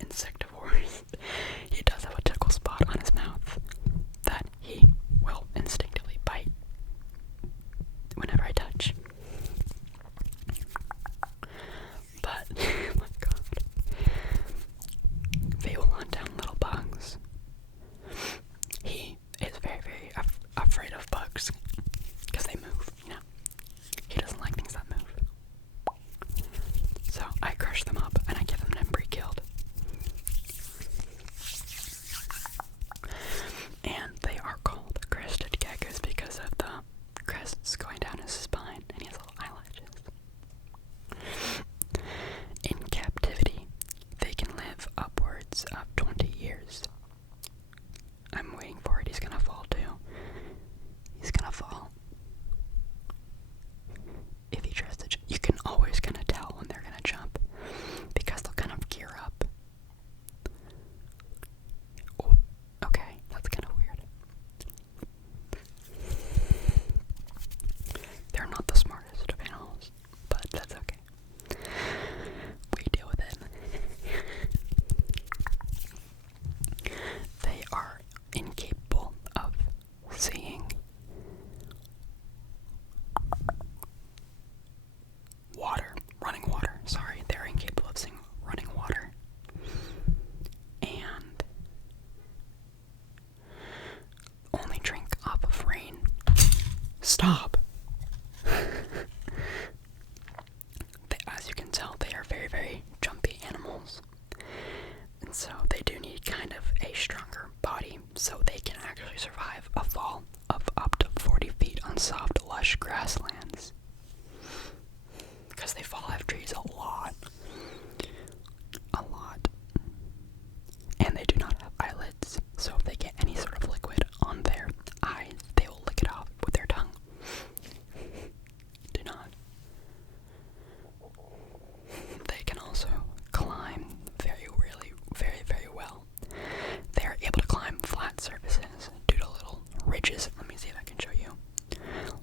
insectivores. He does have a tickle spot on his mouth that he will instinctively bite whenever I touch. But, oh my god. They will hunt down little bugs. He is very, very afraid of bugs because they move, you know. He doesn't like things that move. So I crush them up and I give them pre-killed. And they are called Crested geckos because of the crests going down his spine and he has little eyelashes. In captivity, they can live upwards of 20 years. I'm waiting for it. He's gonna fall too. He's gonna fall. If he tries to you can always kind of tell when they're gonna jump because they'll kind of gear up. Oh, okay, that's kind of weird. They're not the smartest of animals, but that's okay. We deal with it. They are incapable of seeing running water. Sorry, they're incapable of seeing running water. And only drink off of rain. Stop! As you can tell, they are very, very jumpy animals. And so they do need kind of a stronger body so they can actually survive a fall of up to 40 feet on soft, lush grasslands. Because they fall out of trees a lot. A lot. And they do not have eyelids, so if they get any sort of liquid on their eyes, they will lick it off with their tongue. Do not. They can also climb very well. They are able to climb flat surfaces due to little ridges. Let me see if I can show you.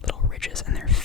Little ridges in their feet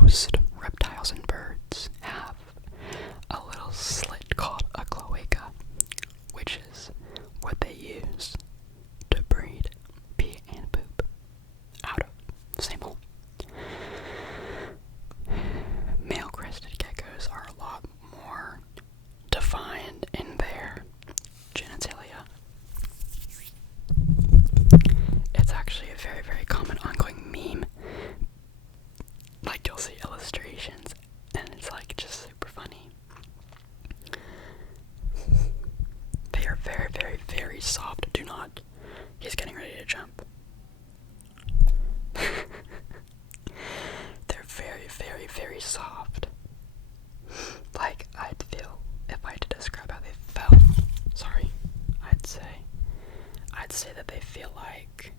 most reptiles and birds have a little slit called a cloaca, which is what they use to breed pee and poop out of the same hole. Male crested geckos are a lot more defined in their genitalia. It's actually a very, very common ongoing meme. Like, you'll see illustrations, and it's like just super funny. They are very, very, very soft. Do not. He's getting ready to jump. They're very, very, very soft. Like, I'd feel, if I had to describe how they felt, I'd say that they feel like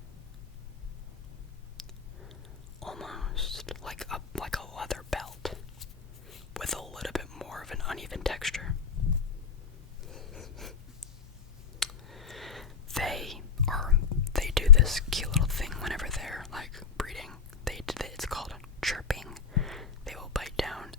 almost like a leather belt with a little bit more of an uneven texture. They do this cute little thing whenever they're like breeding. It's called chirping. They will bite down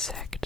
insect